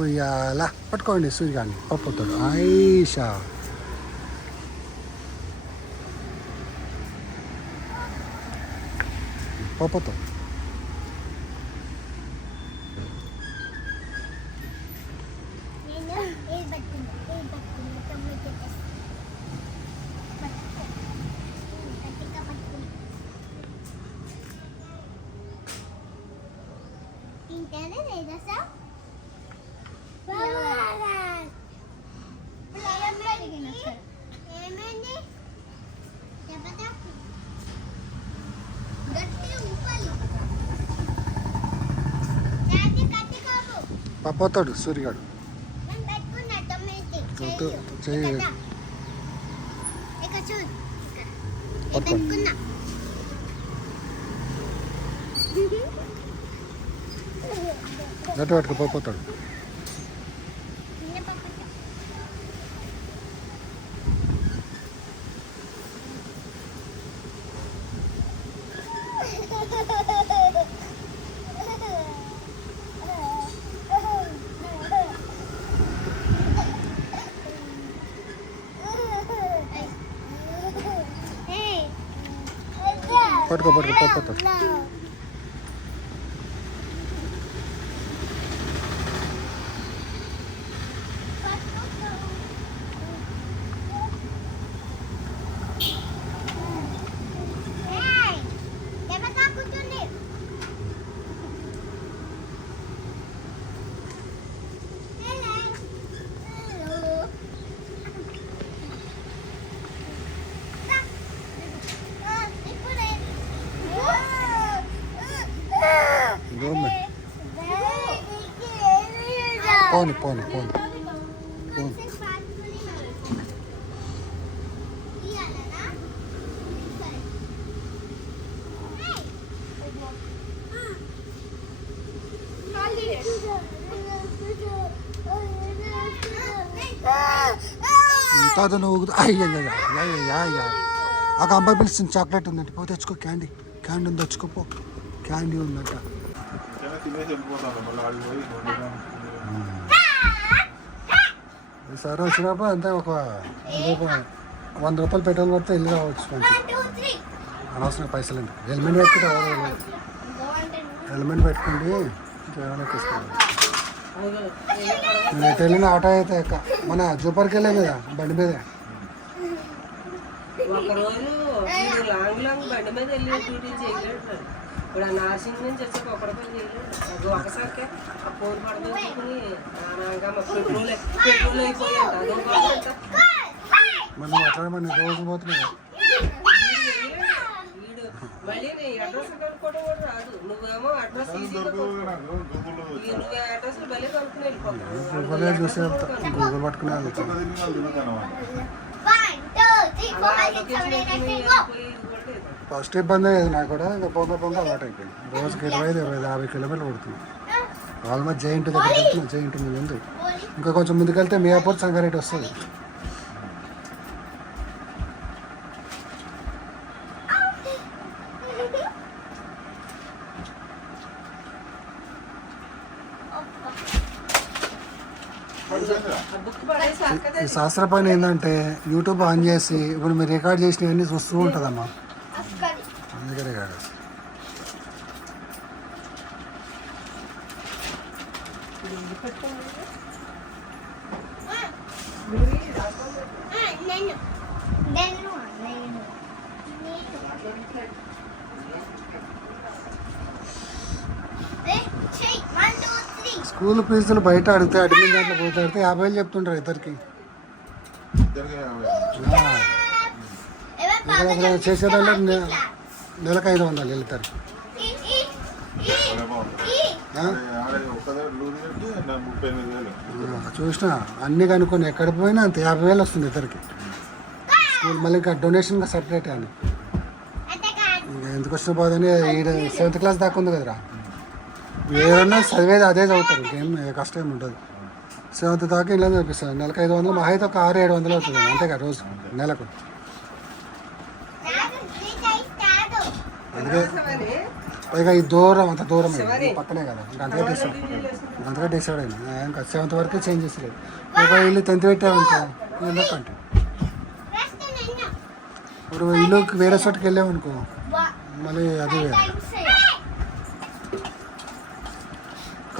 ఉయ్యాల పట్టుకోండి సూర్యగాన్ని పప్పుతాడు ఆయిషా పప్పుతో పప్పుతాడు సూర్యగాడు గట్టి పట్టుకు పప్పుతాడు పట్టుకో పప్పుతాడు పోని పోని పోని పోని తాత నువ్వు అయ్యా ఒక అబ్బాయి పిలిచిన చాక్లెట్ ఉందంటే పో తెచ్చుకో క్యాండీ ఉంది తెచ్చుకోపో క్యాండీ ఉందంట ఈసారి వచ్చినప్పుడు అంతే ఒక 100 రూపాయలు పెట్రోల్ కొడితే ఇల్లు రావచ్చు మంచి అనవసరం పైసలు అండి హెల్మెట్ పెట్టుకుంటే హెల్మెట్ పెట్టుకోండి ఏమైనా తీసుకోవాలి నేను ఎటు వెళ్ళిన ఆటో అయితే మన జూపర్కి వెళ్ళాం కదా బండి మీద ఇప్పుడు ఆ నార్సింగ్ నుంచి వచ్చాక ఒకటి పని చేయలేదు ఒకసారికి ఆ పోరు పడదోసుకుని పెట్రోల్ అయిపోయాడు అదొక మనం అట్లా మన రోజు పోతున్నాయి వీడు మళ్ళీ నీ అడ్రస్ కనుక్కోవడం కూడా రాదు నువ్వేమో అడ్రస్ నువ్వు అడ్రస్ మళ్ళీ కనుక్కుని వెళ్ళిపోతావు చూసే గూగుల్ పట్టుకునే ఫస్ట్ ఇబ్బంది అయ్యేది నాకు కూడా ఇంకా పొంగ అలవాటు అయిపోయింది రోజుకి 25-50 కిలోమీటర్లు పడుతుంది ఆల్మోస్ట్ జైంట్ దగ్గర వెళ్తున్నాం జైంట్ ముందు ఇంకా కొంచెం ముందుకెళ్తే మియాపూర్ సంగారెడ్డి వస్తుంది ఈ శాస్త్ర పని ఏంటంటే యూట్యూబ్ ఆన్ చేసి ఇప్పుడు మీరు రికార్డ్ చేసినవన్నీ చూస్తూ ఉంటుందమ్మా అందుకనే కాదు స్కూల్ ఫీజులు బయట అడిగితే అడ్మిన్ దాంట్లో పోతాడితే 50,000 చెప్తుంటారు ఇద్దరికి చేసేదాంట్లో నెలకు 500 వెళ్తారు చూసిన అన్నీ కనుక్కొని ఎక్కడ పోయినా అంత 50,000 వస్తుంది ఇద్దరికి స్కూల్ మళ్ళీ ఇంకా డొనేషన్గా సపరేట్ అని ఎందుకు వచ్చిన పోదని 7th క్లాస్ దాకా ఉంది కదరా ఏదన్నా చదివేది అదే చదువుతారు ఇంకేం కష్టం ఉండదు 7th దాకా ఇలా చూపిస్తారు నెలకు 500 మా అయితే ఒక 600-700 అవుతుంది అంతే కదా రోజు నెలకు అందుకే పైగా ఈ దూరం అంత దూరం పక్కనే కదా ఇంకా అంతగా డిసైడ్ అయినా ఇంకా 7th వరకే చేంజ్ చేసేది. ఒక ఇల్లు 10th పెట్టామనుకో ఎందుకంటే ఇప్పుడు ఇల్లుకి వేరే చోటుకి వెళ్ళామనుకో మళ్ళీ అది వేరే.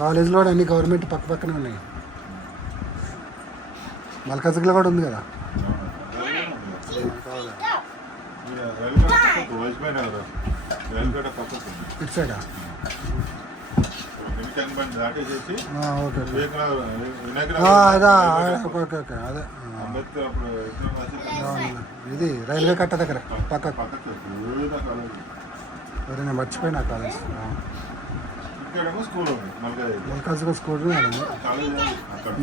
కాలేజీలో కూడా అన్ని గవర్నమెంట్ పక్క పక్కనే ఉన్నాయి. మల్కాజ్గిరిలో కూడా ఉంది కదా. ఇటు సైడా ఓకే అదా ఓకే ఓకే అదే ఇది రైల్వే కట్ట దగ్గర పక్క. అదే నేను మర్చిపోయినా కాలేజ్. మల్కాజ్గిరి స్కూల్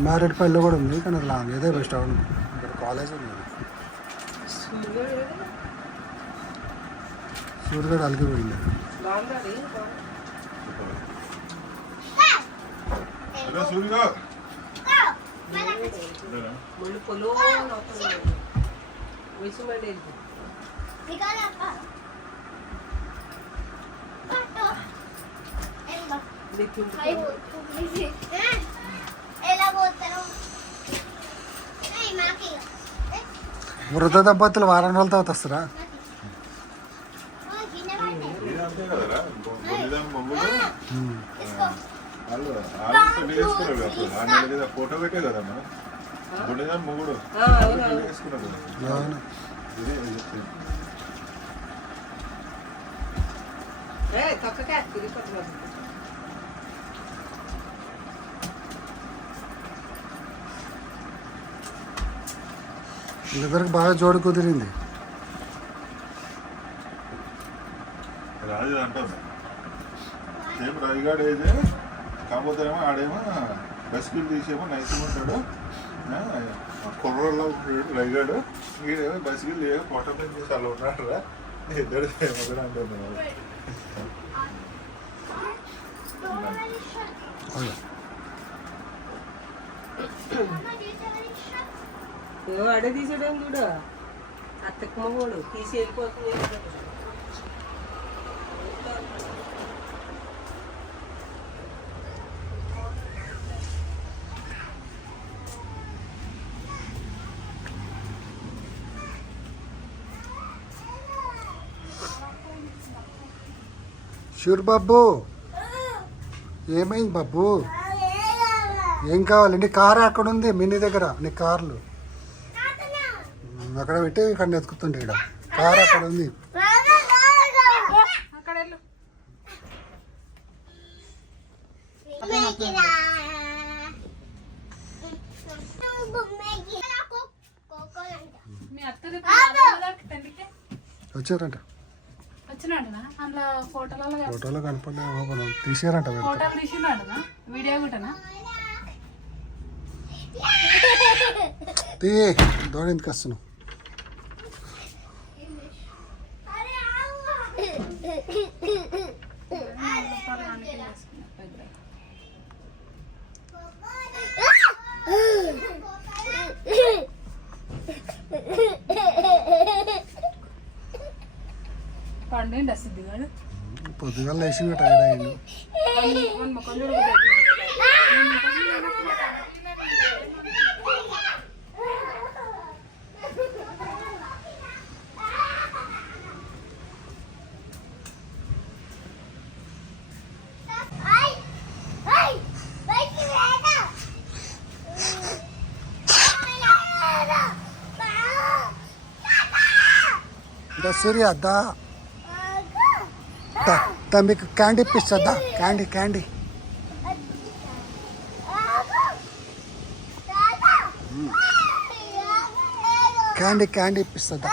మారేడుపల్లిలో కూడా ఉంది కానీ లాంగ్ ఇదే బెస్ట్ అవును. ఇక్కడ కాలేజ్ ఉంది. సూర్యగడ అలికి పోయింది. వృద్ధ దంపతులు వారం రోజుల తర్వాత వస్తారా? ఫోటో పెట్టే కదా మనం గుండెదాని మొగుడు వేసుకున్నాడు. వీళ్ళిద్దరికి బాగా జోడు కుదిరింది. రాజు అంటారు సేమ్ రాజుగాడు అయితే కాకపోతే ఏమో ఆడేమో బస్కిల్ తీసేమో నైస్ ఉంటాడు. కుర్రలో రైగాడు వీడేమో బస్కిల్ ఏమో ఫోటో పెన్ చేసి అలా ఉన్నాడు రా ఇద్దరు మొదలు అంటున్నాడు. అడే తీసాడేం చూడు అత్తమ్మ కూడా తీసి వెళ్ళిపోతుంది. షూర్ బాబు ఏమైంది బాబు? ఏం కావాలి? నీ కారు అక్కడ ఉంది మినీ దగ్గర. నీ కార్లు అక్కడ పెట్టి ఇక్కడ ఎత్తుకుతుండే. ఇక్కడ కారు అక్కడ ఉంది. వచ్చారంట ఫోటోలో కనపడలే తీసారంట. దోడ ఎందుకు వస్తున్నావు? పొద్దుగా లేచి టైర్డ్ అయ్యిండు. సూర్య దా మీకు క్యాండీ ఇప్పిస్తుందా? క్యాండీ క్యాండీ క్యాండీ క్యాండీ ఇప్పిస్తుందా?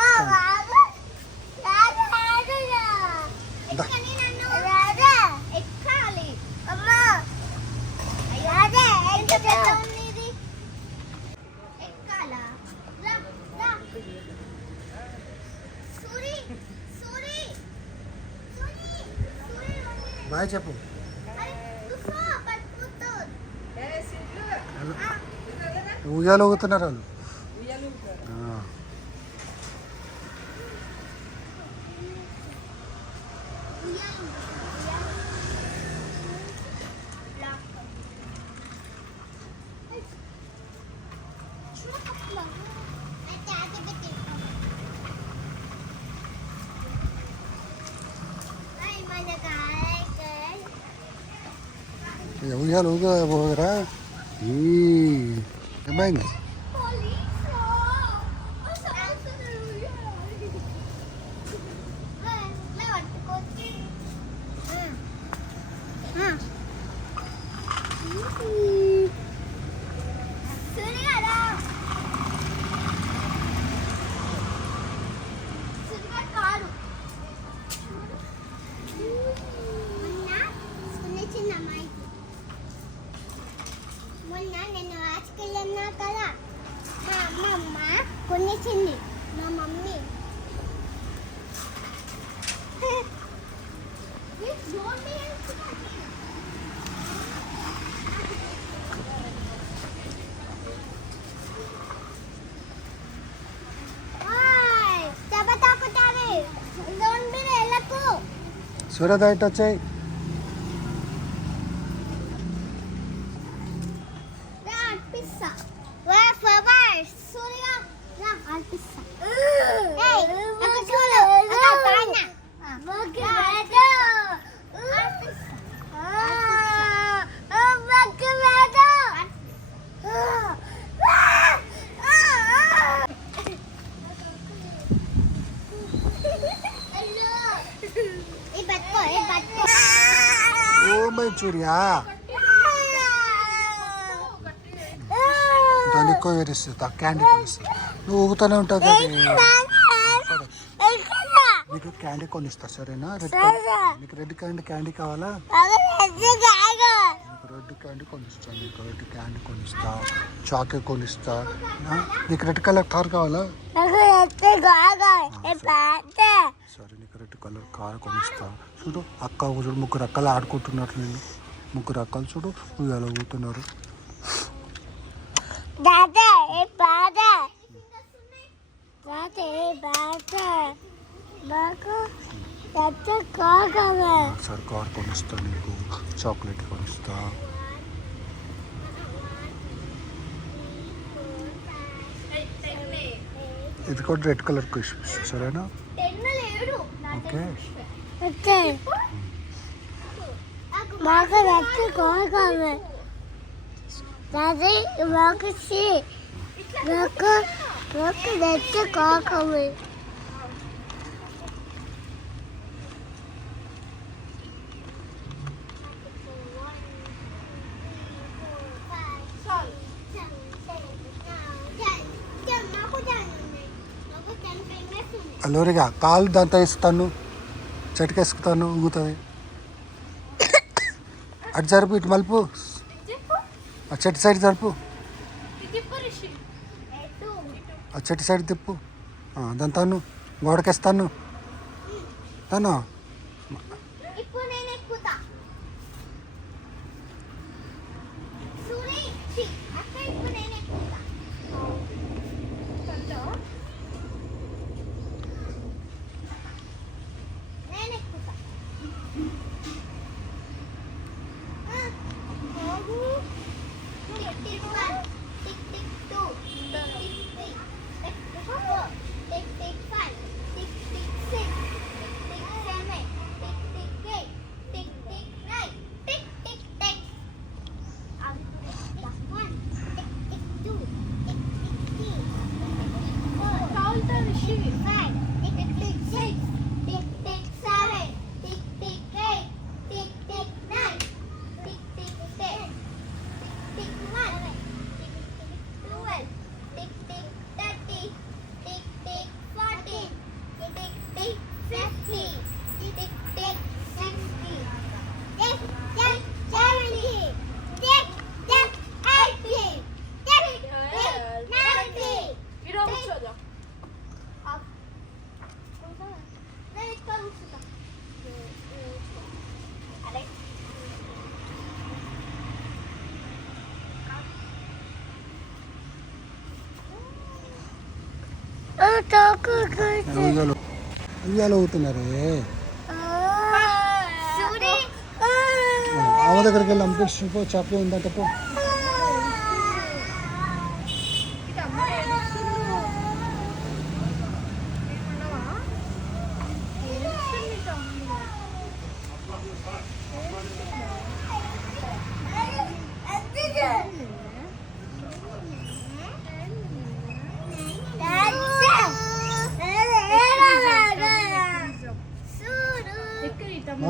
బాయ్ చెప్పు. ఉయ్యాలు ఊగుతున్నారు వాళ్ళు. ఉయ్యాలు ఊగా పోగరా ఏమైంది మొన్న నేను రాసుకెళ్ళన్నా కదా మా అమ్మమ్మ కొనిచ్చింది మా మమ్మీ సూర్యద ఇటు వచ్చాయి ఓ మై చూర్యా దాన్ని ఎక్కువ వేరిస్తా క్యాండీ కొనిస్తా నువ్వు ఊగుతూనే ఉంటావు కదా నీకు క్యాండీ కొనిస్తా సరేనా నీకు రెడ్ క్యాండీ కావాలా నీకు రెడ్ క్యాండీ కొనిస్తా నీకు రెడ్ క్యాండీ కొనిస్తా చాక్లెట్ కొనిస్తా నీకు రెడ్ కలర్ కార్ కావాలా సరే నీకు రెడ్ కలర్ కార్ కొనిస్తా చూడు అక్క చూడు ముగ్గురు అక్కలు ఆడుకుంటున్నారు నేను ముగ్గురు అక్కలు చూడు ఉయ్యాల ఊగుతున్నారు సరే కార్ కొనిస్తా నీకు చాక్లెట్ కొనిస్తా ఇది కూడా రెడ్ కలర్ ఇస్తా సరేనా ఓకే మాకు నచ్చి కోరకామే దాది మాకు నాకు నచ్చి కోరకామే అలోరిగా కాలు దాంతో వేస్తాను చెట్టుకేసుకుతాను ఊగుతుంది అటు జరుపు ఇటు మలుపు ఆ చెట్టు సైడ్ జరుపు ఆ చెట్టు సైడ్ తిప్పు దాని తను గోడకేస్తాను తను ఉయ్యాలు ఊగుతున్నారే ఆమె దగ్గరికి వెళ్ళి అనిపించిపో చాక్లెట్ ఉందంట పో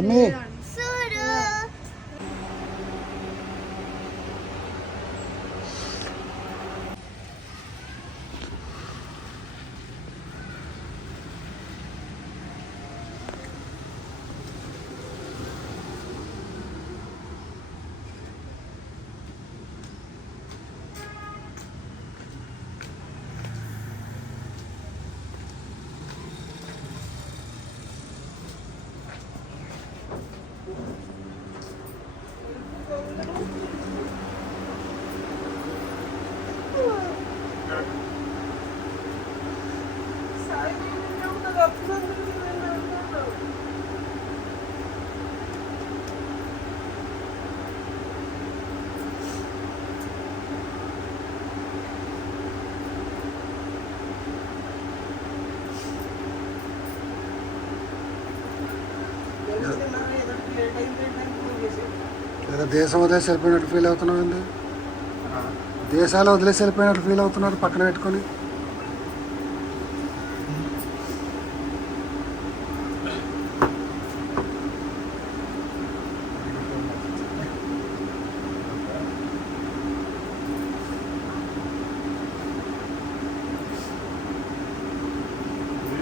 మమ్మీ చూడు ఏదో దేశం వదిలేసి వెళ్ళిపోయినట్టు ఫీల్ అవుతున్నావు అండి. దేశాలు వదిలేసి వెళ్ళిపోయినట్టు ఫీల్ అవుతున్నారు పక్కన పెట్టుకొని.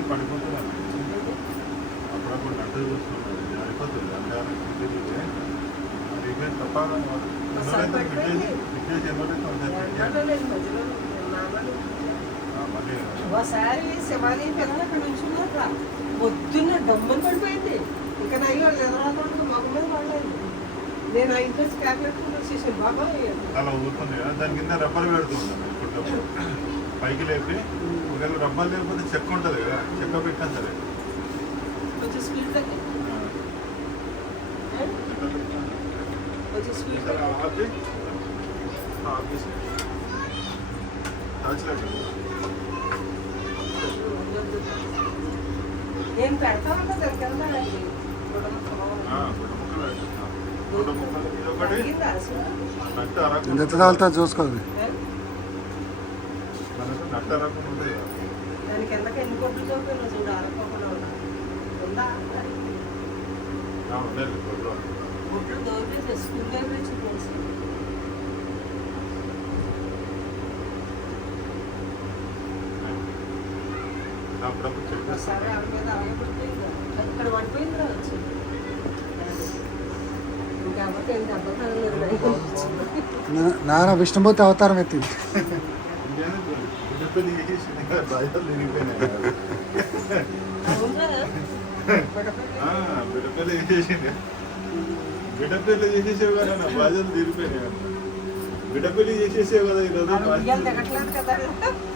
పడిపోతుంది అప్పుడప్పుడు నడ్డు చూస్తున్నాడు అయిపోతుంది అంటే తప్ప ఒకసారి శివాలయం పిల్లలు అక్కడ నుంచున్నాక పొద్దున్న డమ్మని పడిపోయింది. ఇంకా నయ్యి వాళ్ళు ఎదురాకుండా మగ మీద పడలేదు. నేను ఆ ఇంట్లో క్యాబ్ పెట్టుకుని వచ్చేసాను. బాబా అలా ఊరుతుంది కదా, దాని కింద రబ్బర్ పెడుతుంది ఇప్పుడు పైకి లేపి. ఒకవేళ రబ్బర్ లేకపోతే చెక్క ఉంటుంది కదా, చెక్క పెట్టినా సరే కొంచెం స్పీడ్ తగ్గి కొంచెం స్పీడ్ తగ్గి నేను పెడతా ఉంటా దానికి వెళ్తానండి. ఎంత తాగుతా చూసుకోవాలి. దానికి ఎంతకు ఎన్ని కొట్లు చదువుతున్నా చూడు ఆరకోకుండా ఉందా కొట్లు దోపేసి స్కూల్ దగ్గర చూపించి ఒకసారి ఆవిడ మీద అలాగే పడిపోయింది. ఇక్కడ పడిపోయింది వచ్చి ఇంకెవరికి ఏం దెబ్బ తగలేదు. నాన్న విష్ణుమూర్తి అవతారం ఎత్తింది. బిడ్డపల్లి చేసేసేవి కదా, నా బాధ్యతలు తీరిపోయినాయి. బిడ్డపల్లి చేసేసేవి కదా ఈరోజు. దిగట్లేదు కదా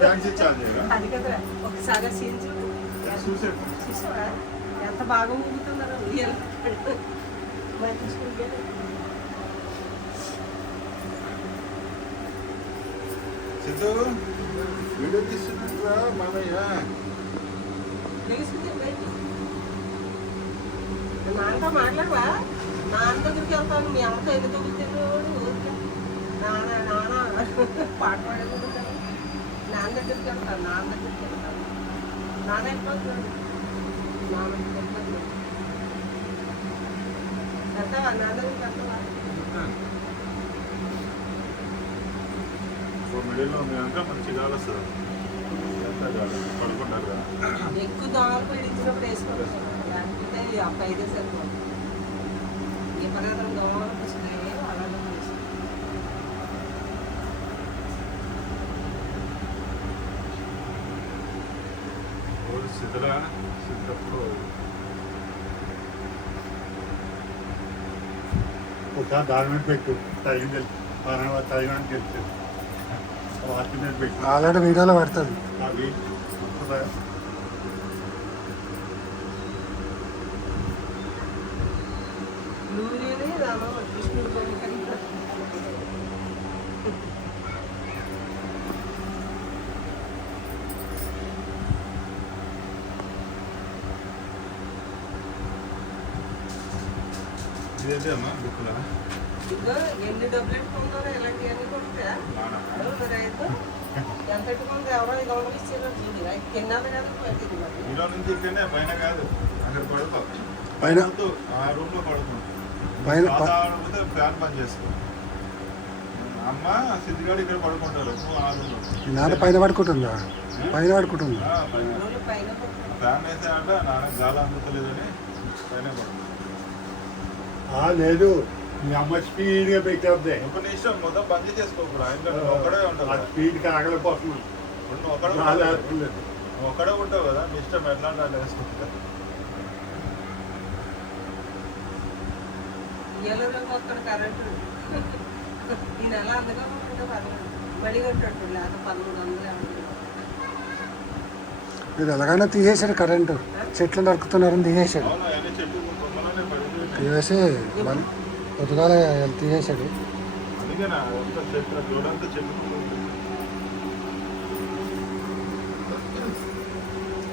థ్యాంక్స్ ఇచ్చాను అది కదా. ఒకసారి సీన్ చూసాను. చూసావా ఎంత బాగా ఊగుతున్నారో ఉయ్యాల. మంచి స్కూల్ సిద్ధు వీడియో తీస్తున్నా మామయ్య. నాన్నతో మాట్లాడవా? నాన్న దగ్గరికి వెళ్తాను. మీ అమ్మతో ఎన్ని తగ్గుతున్నాడు నాన్న నాన్న పాట పాడేది. నాన్న దగ్గరికి వెళ్తాను. నాన్న దగ్గరికి వెళ్తాను. నాన్న వెళ్ళిపోతున్నాడు. నాన్న వెళ్ళిపోతున్నాడు. వెళ్తావా? నాన్న దగ్గరికి వెళ్తావా? మిడిల్లో ఉందంటే మంచి గాలి వస్తుంది. ఎంత గాలి పడుకుంటారు కదా. ఎక్కువ దోమలు పీడించినప్పుడు వేసుకోవచ్చు. లేకపోతే అప్పుడు అయితే సరిపోతుంది. ఏ పర్యాటం దోమలు వస్తున్నాయి అలాగే సిద్ధరా సిద్ధప్పుడు ఒక దాని పెట్టు తగిన తగినానికి వెళ్తే వాటి మీద పెట్టు. ఆల్రెడీ వీడియోలో పడుతుంది. అవి నూనెని దానిలో కృష్ణుడు బొమ్మ కలిపి ఇదైతే అమ్మా బుక్కులా ఇదో ఎన్ని డబ్బులు పెట్టుకుంటారో ఇలాంటివన్నీ కొట్టే రైతు ఎంత పెట్టుకుంటే ఎవరో 500 ఇచ్చారో చూడు. తిన్నాను కదా పట్టింది. ఈలో నుంచి ఇక్కడనే పైన కాదు అక్కడ పడుకో. పైన ఆ రూమ్ లో పడుకుంటాం. పైన కాకపోతే ఫ్యాన్ బంద్ చేసుకో. అమ్మ సిద్ధిగాడు ఇక్కడ పడుకుంటారు ఆ రూమ్ లో. నాన్న పైన పడుకుంటుందా? పైన పడుకుంటుందా? పైన రోజు పైన ఫ్యాన్ వేసాడంటే నాన్న గాలి అందుతలేదని పైన పడుకుంటాం. లేదు మీ అమ్మ స్పీడ్గా పెట్టేద్దే. ఇప్పుడు నీ ఇష్టం మొత్తం బంద్ చేసుకోకూడదు. ఆయన ఒక్కడే ఆ ఉంటావు. స్పీడ్కి ఆగలేకపోతున్నాను. నువ్వు ఒక్కడే నువ్వు ఒక్కడే ఉంటావు కదా, నీ ఇష్టం ఎట్లా అంటే అట్లా వేసుకుంటా. ఇయ్యాల రేపు అక్కడ కరెంటు ఈ నెల అందుగా ఉంటుందో మళ్ళీ కట్టాడు లేక 1300. ఇది ఎలాగైనా తీసేసాడు కరెంటు, చెట్లు నరుకుతున్నారని తీసేసాడు. అవును అవన్నీ చెట్టు కొమ్మలోనే పడిపోయి. తీసేసి పొద్దుగాల తీసేసాడు. అందుకే నా అంతా చెట్టు చూడంతా చెట్టు.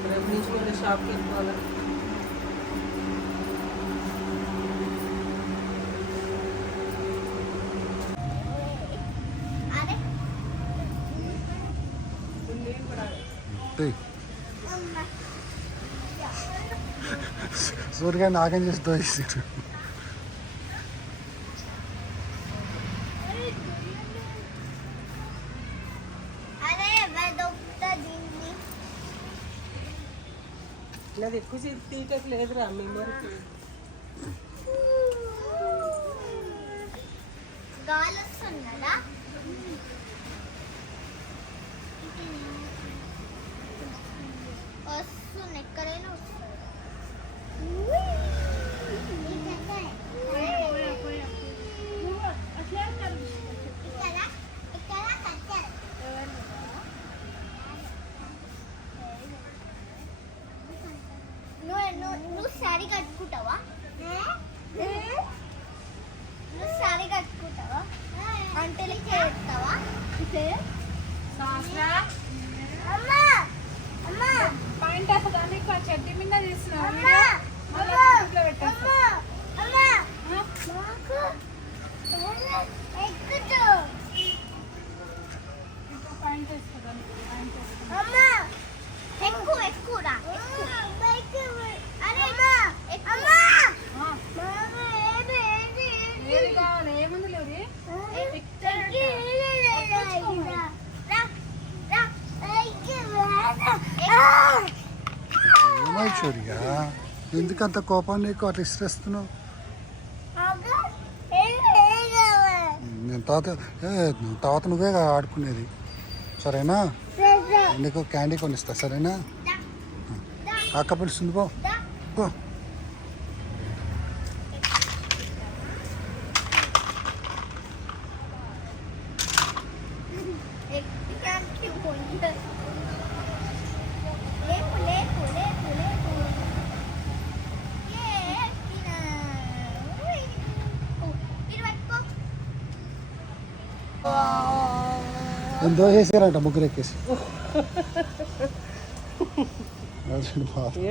రేపు నుంచి మళ్ళీ షాప్కి వెళ్ళిపోవాలి. అరే అమ్మ సూర్యగా నాగం చేసి దోషిస్తాడు. అరే వెదొక్తా దీన్ని లేదు ఎక్కువ తీయటం లేదురా మీ మరి గాలి వస్తున్నదా? వస్తుంది, ఎక్కడైనా వస్తుంది. నువ్వు శారీ కట్టుకుంటావా? నువ్వు శారీ కట్టుకుంటావా? అంటే చేస్తావా? అమ్మా అమ్మా పాయింట్ అసలు నీకు ఆ చెట్టు మీద తీస్తున్నావు అమ్మా మళ్ళీ ఇంట్లో పెట్టేస్తా అమ్మా నాకు ఎక్కుతూ ఇంకో పాయింట్ వేస్తుందా నీకు పాయింట్ వేస్తా అమ్మా ఎక్కువ ఎక్కురా అరే అమ్మా అమ్మా ఏది కావాలి ఏముంది లేవు ఏమై సూర్య, ఎందుకంత కోపం నీకు అట్లా ఇస్తున్నావు? నేను తర్వాత నువ్వే ఆడుకునేది, సరేనా? నీకు క్యాండీ కొనిస్తా, సరేనా? అక్క పిలుస్తుంది, పో పో. ఎంతో చేసారంట ముగ్గురు ఎక్కేసి.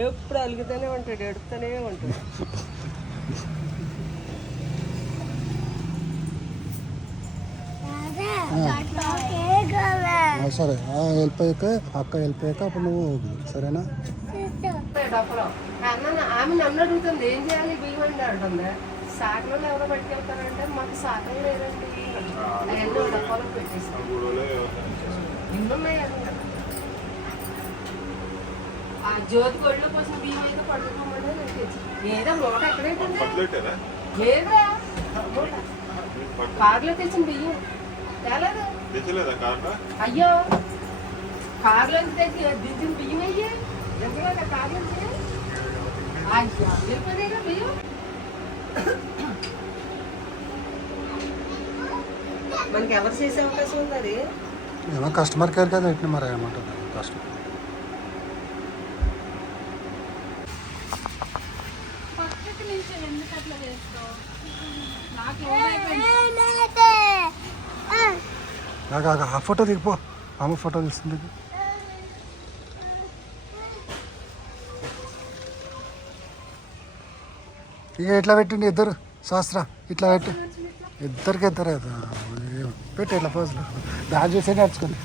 ఎప్పుడు అలుగుతూనే ఉంటాడు, ఎడుతూనే ఉంటాడు. సరే, వెళ్ళిపోయాక అక్క వెళ్ళిపోయాక అప్పుడు నువ్వు ಹೋಗುದು, సరేనా? డబ్బులు ఆమె నన్ను అడుగుతుంది ఏం చేయాలి బియ్యం అండి అంటుంది. సాకులో ఎవరో పట్టుకెళ్తారంటే మాకు సాకం లేదండి, ఎన్నో డబ్బాలో పెట్టేస్తాం. ఇల్లు ఉన్నాయి కదా. ఆ జ్యోతి కొళ్ళు కోసం బియ్యం అయితే పడుకోమని నేను తెచ్చి ఏదో మూట ఎక్కడైతే ఏదా మూట కారులో తెచ్చిన బియ్యం తేలేదు. అయ్యో కారులో తెచ్చి దించిన బియ్యం అయ్యే ఎంత కారులో వెళ్ళిపోయినా బియ్యం. మనకి ఎవరు చేసే అవకాశం ఉంది? అది ఏమో కస్టమర్ కేర్ కదా ఎట్లా మరి ఏమంటుంది కస్టమర్. పక్కకి నుంచి ఎందుకు అట్లా చేస్తావు? నాకు నాకు ఆ ఫోటో దిగిపో, అమ్మ ఫోటో తీస్తుంది. ఇక ఎట్లా పెట్టిండి ఇద్దరు శాస్త్ర, ఇట్లా పెట్టు ఇద్దరికి ఇద్దరు పెట్టి ఇట్లా పోజులు దాని చూసే నేర్చుకోండి.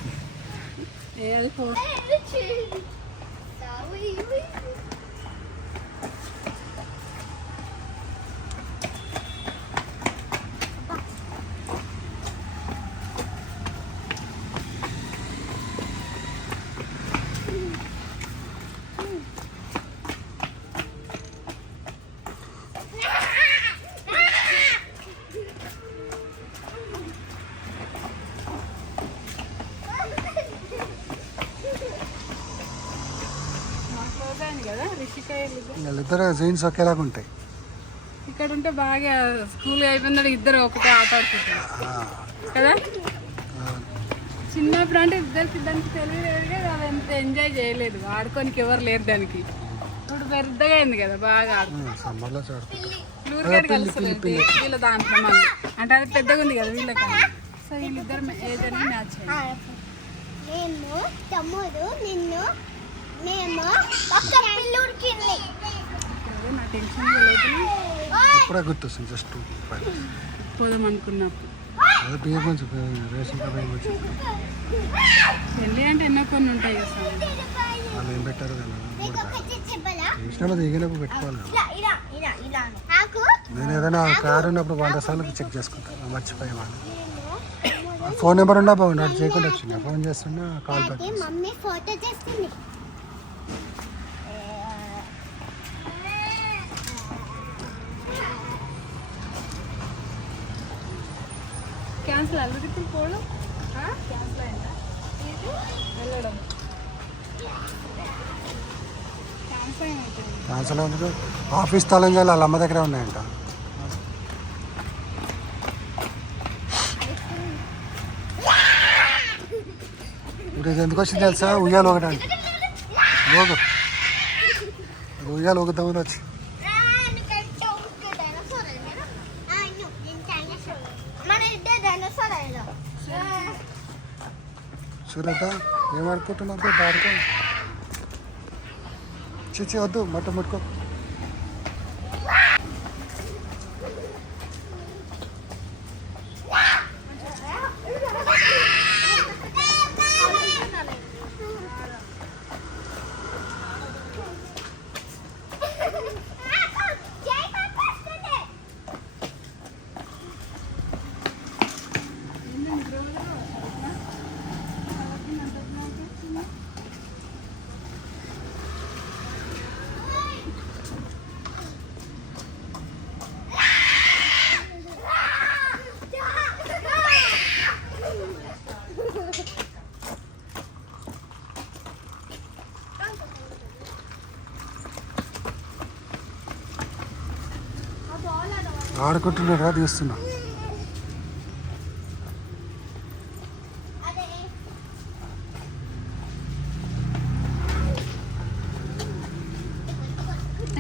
ఇంకా వీళ్ళిద్దరు. వీళ్ళిద్దరు జీన్స్ ఒకేలాగా ఉంటాయి. ఇక్కడ ఉంటే బాగా స్కూల్ అయిపోయిందంటే ఇద్దరు ఒకటే ఆట ఆడుకుంటారు కదా. చిన్నప్పుడు అంటే ఇద్దరికి దానికి తెలియలేదు కదా, అది ఎంత ఎంజాయ్ చేయలేదు, ఆడుకోనికి ఎవరు లేరు దానికి. ఇప్పుడు పెద్దగా అయింది కదా, బాగా సమ్మర్లో చూడతాం. ఊరికాడు కలుస్తలేదు వీళ్ళ దాంట్లో మళ్ళీ. అంటే అది పెద్దగా ఉంది కదా వీళ్ళకి. సో వీళ్ళిద్దరు ఏజ్ అనేది మ్యాచ్ అయ్యింది. మేము తమ్ముడు నిన్ను మేము ఒక్క పిల్లూరికి నా టెన్షన్ లేదు, ఇప్పుడే గుర్తొస్తుంది జస్ట్ పోదాం అనుకున్నప్పుడు. అదే బియ్యం కొంచెం రేషన్ బియ్యం కొంచెం పెళ్ళి అంటే ఎన్నో కొన్ని ఉంటాయి కదా సార్. వాళ్ళు ఏం పెట్టారు కదా చెప్పలా చేసినా దిగినప్పుడు పెట్టుకోవాలి కదా. నాకు నేను ఏదైనా కారు ఉన్నప్పుడు 100 సార్లు చెక్ చేసుకుంటాను, మర్చిపోయే వాళ్ళు. ఫోన్ నెంబర్ ఉన్నా బాగుండు, అది చేయకుండా వచ్చింది. ఫోన్ చేస్తున్నా కాల్ బ్యాక్. మమ్మీ ఫోటో చేస్తుంది. క్యాన్సిల్ అల్లుడికి పోవడం క్యాన్సిల్ అయిందా వెళ్ళడం? క్యాన్సిల్ అయినట్టు. క్యాన్సల్ అవుతుంది. ఆఫీస్ తాళం చేయాలి, వాళ్ళ అమ్మ దగ్గరే ఉన్నాయంట. ఇప్పుడు ఇది ఎందుకు వచ్చింది తెలుసా? ఉయ్యాలు ఒకటి అంటే ఉయ్యాలు ఒకదామని వచ్చి చూడట ఏం ఆడుకుంటున్నావు? ఆడుకో చిచ్చి వద్దు, మట్ట ముట్టుకో. ఆడుకుంటున్నారా తీస్తున్నా.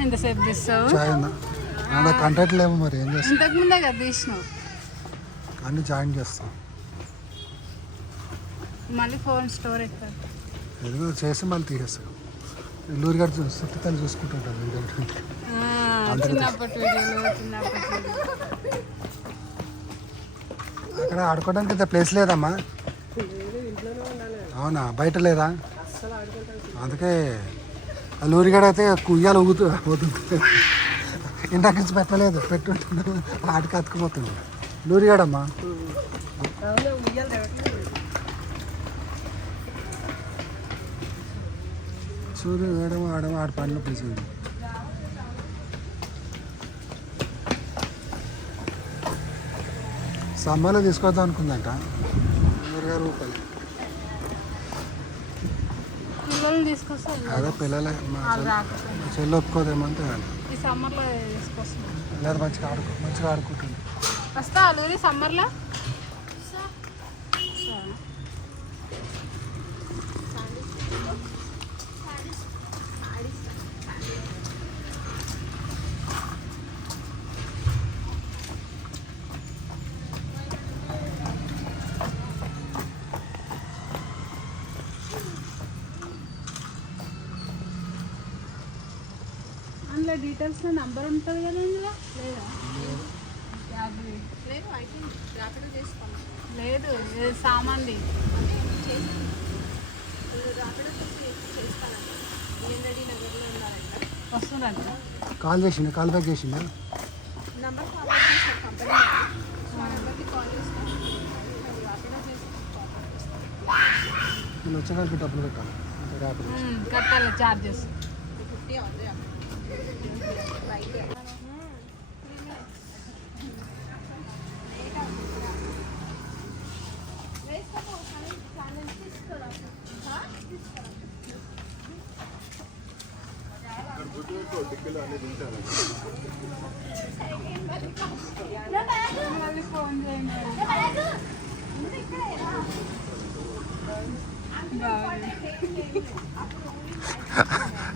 ఎంతసేపు తీస్తావు? చాయ్ ఉందా? నా కంటెంట్ లేవు, మరి ఏం చేస్తాం? ఇంతకు ముందే కదా తీసినావు. అన్నీ జాయిన్ చేస్తాం. మళ్ళీ ఫోన్ స్టోర్ ఎక్కువ ఏదో చేసి మళ్ళీ తీసేస్తాం. ఇల్లూరు గారు చుట్టుతాను చూసుకుంటుంటాను. చిన్నప్పటి వీడియోలు, చిన్నప్పటి అక్కడ ఆడుకోవడానికి ఇంత ప్లేస్ లేదమ్మా. అవునా? బయట లేదా? అందుకే లూరిగాడ అయితే కుయ్యాలు పోతుంది. ఇందాక నుంచి పెట్టలేదు, పెట్టుంటున్నాడు ఆడికి అతుకుపోతుంది. లూరిగాడమ్మా సూర్యుడు వేయడం ఆడడం ఆడ పనిలో బిజీ ఉంది. సమ్మర్లో తీసుకొద్దాం అనుకుందంట 20,000 రూపాయలు. పిల్లల్ని తీసుకొస్తా. అదే పిల్లలే మా చెల్లి ఒప్పుకోదేమో అంటే ఈ సమ్మర్లో తీసుకొస్తాను. లేదా మంచిగా ఆడుకుంటుంది. వస్తా లూరి సమ్మర్లో. అందులో డీటెయిల్స్లో నంబర్ ఉంటుంది కదా ఇందులో లేదా? లేదు సామాన్ది వస్తుందంట. కాల్ చేసిందా? కాల్ బ్యాక్ చేసిందా? నేను వచ్చేదానికి డబ్బులు పెట్టాలి. కట్టాలి చార్జెస్. టిక్కలు అన్ని తింటారు. మళ్ళీ ఫోన్ చేయండి.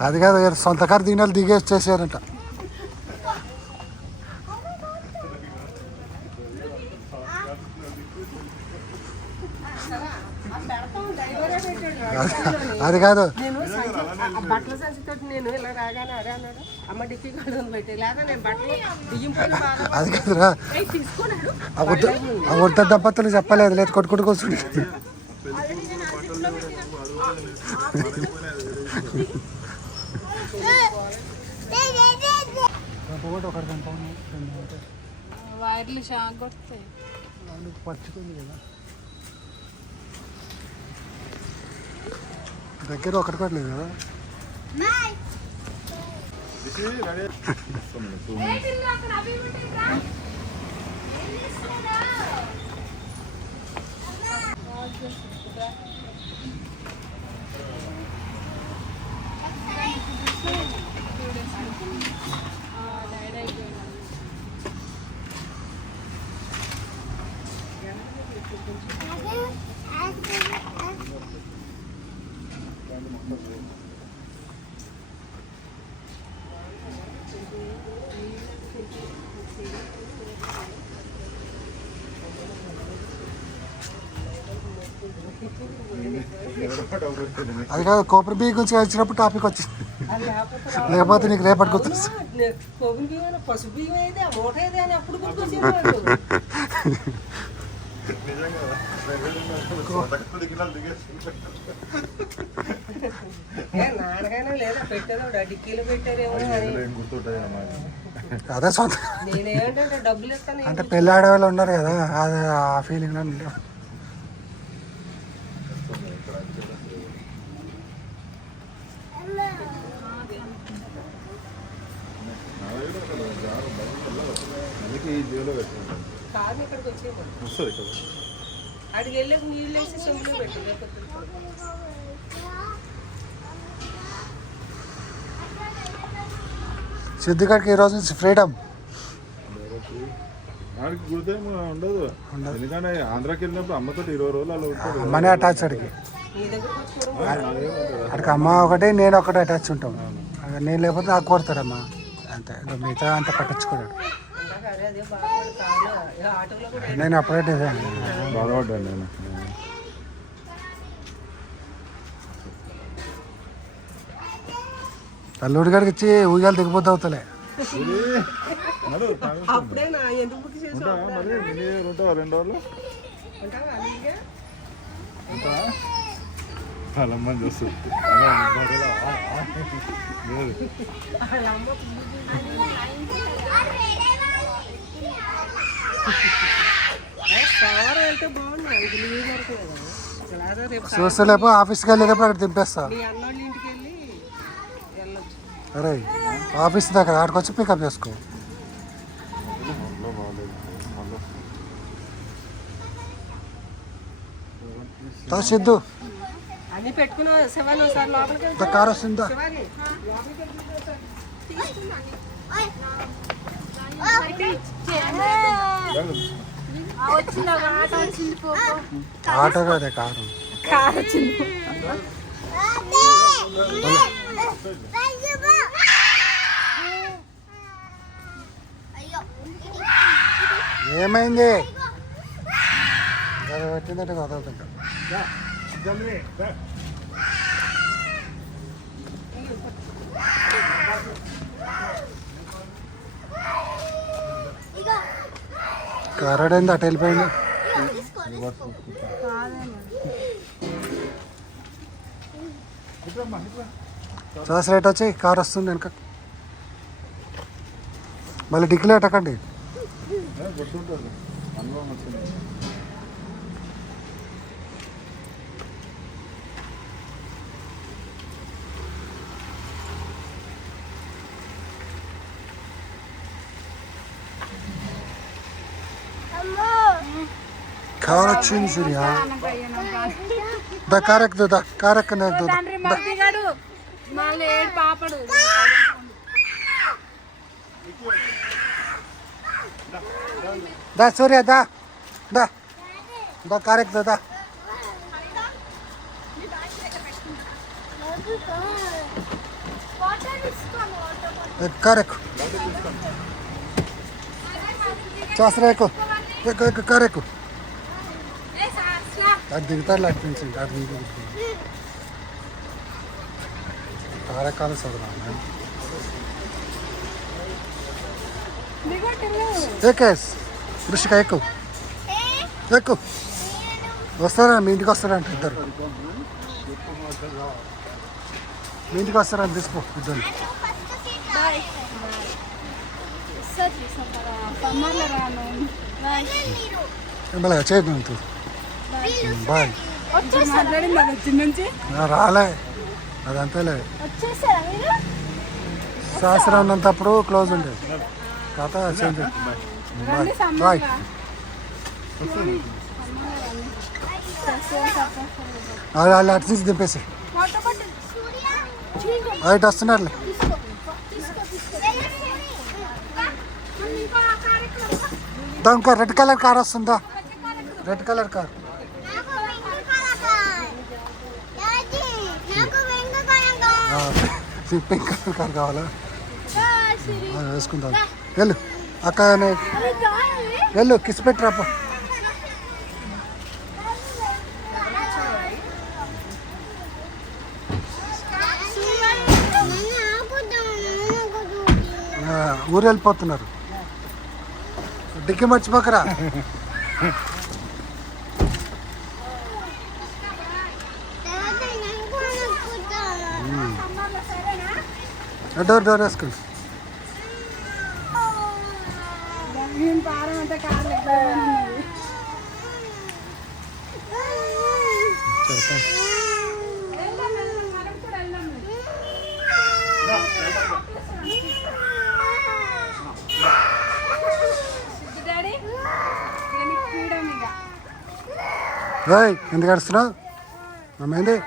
అది కాదు సొంత కారు దిగిన వాళ్ళు దిగేసి చేసారంట. అది కాదు నేను బట్టల సంచితో నేను ఇలా రాగానే అదే అన్నాడు అమ్మ డిక్కీ కాడు పెట్టి లేదా నేను బట్టలు బియ్యం పోయి అది కాదురా, తీసుకున్నాడు. ఆ ఉడత దంపతులు చెప్పలేదు, లేదు కొట్టుకుంటూ కూర్చుంది. వైర్లు షాక్ కొడతాయి. పచ్చుకుంది కదా దగ్గర ఒకటి కూడా లేదు కదా. అది కాదు, కొబ్బరి బియ్యం గురించి వచ్చినప్పుడు టాపిక్ వచ్చింది, లేకపోతే నీకు రేపటి గుర్తొస్తుంది. కొబ్బరి బియ్యం పసుపు బియ్యం అయితే ఆ మూట అయితే అని అప్పుడు గుర్తొచ్చేవాడు. నాన్నగానే లేదా పెట్టేదో డిక్కీలో పెట్టారేమో అదే సొంత నేనేంటంటే డబ్బులు ఇస్తాను అంటే పెళ్ళి ఆడవాళ్ళు ఉన్నారు కదా, అది ఆ ఫీలింగ్లో ఉండే. కాదు ఇక్కడికి వచ్చేయమని అడిగి వెళ్ళి నీళ్ళు వేసి సొమ్ములో పెట్టి సిద్ధిగాడికి ఈ రోజు నుంచి ఫ్రీడమ్. వాడికి గుర్తేమో ఉండదు, ఎందుకంటే ఆంధ్రాకి వెళ్ళినప్పుడు అమ్మతో 20 రోజులు అలా ఉంటాడు. అమ్మనే అటాచ్ అడిగి నీ దగ్గర కూర్చోవడం అక్కడికి అమ్మ ఒకటి నేను ఒకటి అటాచ్ ఉంటాం. నేను లేకపోతే నాకు కోరుతాడమ్మా అంతే, ఇంకా మిగతా అంతా పట్టించుకోడాడు. అదే అదే బాగుపడి కాదు ఆటోలో కూడా నేను అప్పుడే డిజైన్ బాధపడ్డాను నేను. అల్లుడి గారికి ఇచ్చి ఊయాలు దిగిపోతే అవుతలే. అప్పుడే నా ఎందుకు బుక్ చేసావు మరి ఉంటావా 2 రోజులు? ఉంటావా అలాగే చాలా మంది వస్తుంది. వాళ్ళ అమ్మ సవారం వెళ్తే బాగుంది ఇది లీవ్ దొరకదు కదా అసలు అదే రేపు చూస్తలేపు ఆఫీస్కి వెళ్ళేటప్పుడు అక్కడ దింపేస్తా. మీ అన్నోళ్ళ ఇంటికి వెళ్ళి వెళ్ళొచ్చు. అరే ఆఫీస్ దగ్గర ఆడికి వచ్చి పికప్ చేసుకో. సిద్ధు అన్ని పెట్టుకున్నా శివాని ఒకసారి లోపలికి వెళ్తే కార్ వస్తుందా? శివాని లోపలికి ఆటో కాదే కారు. కారు వచ్చింది. ఏమైంది పెట్టిందంటే వదలదు ఇంకా. కరడైంది అటు వెళ్ళిపోయింది. చాస్ రేట్ వచ్చి కార్ వస్తుంది వెనక. మళ్ళీ డిక్కిలో ఎట్టకండి. గుర్తుంటుంది అనుభవం వచ్చింది. కార్ వచ్చింది సూర్య. దా కార్ ఎక్కుదు, దా కార్ ఎక్కనే ఎక్కుదు. మళ్ళీ పాపడు దా సూర్య దా దా దా కార్ ఎక్కు దా కార్ ఎక్కు చాసరా ఎక్కు ఎక్కు ఎక్కు కార్ ఎక్కు అది దిగుతారు అనిపించింది అది దిగు కార్ ఎక్కాలి చదువు ఏకేస్ ఋషిక ఎక్కు ఎక్కు వస్తారా మీ ఇంటికి వస్తారంట ఇద్దరు మీ ఇంటికి వస్తారని తీసుకో ఇద్దరు సమ్మర్లో రాను మళ్ళీ చేయదు బాయ్ ఇప్పుడు మాట్లాడింది అది వచ్చి నుంచి రాలే అదంతేలే శాస్త్రం ఉన్నంతప్పుడు క్లోజ్ ఉండేది కథ చేంజ్ బాయ్ బాయ్ అది వాళ్ళు అటు నుంచి దింపేసి ఇటు వస్తున్నారులే ఇంకో రెడ్ కలర్ కార్ వస్తుందా red colour car pink colour car కావాలా వేసుకుందాం వెళ్ళు అక్క వెళ్ళు కిస్ పెట్టరాప ఊరు వెళ్ళిపోతున్నారు డిక్కి మర్చిపోకరా డోర్ వేసుకోండి పారం అంతా కార్లు ఎక్కువ డాడీ ఫ్రీడమ్ ఇక ఎందుకు అడుస్తున్నావు అమ్మైంది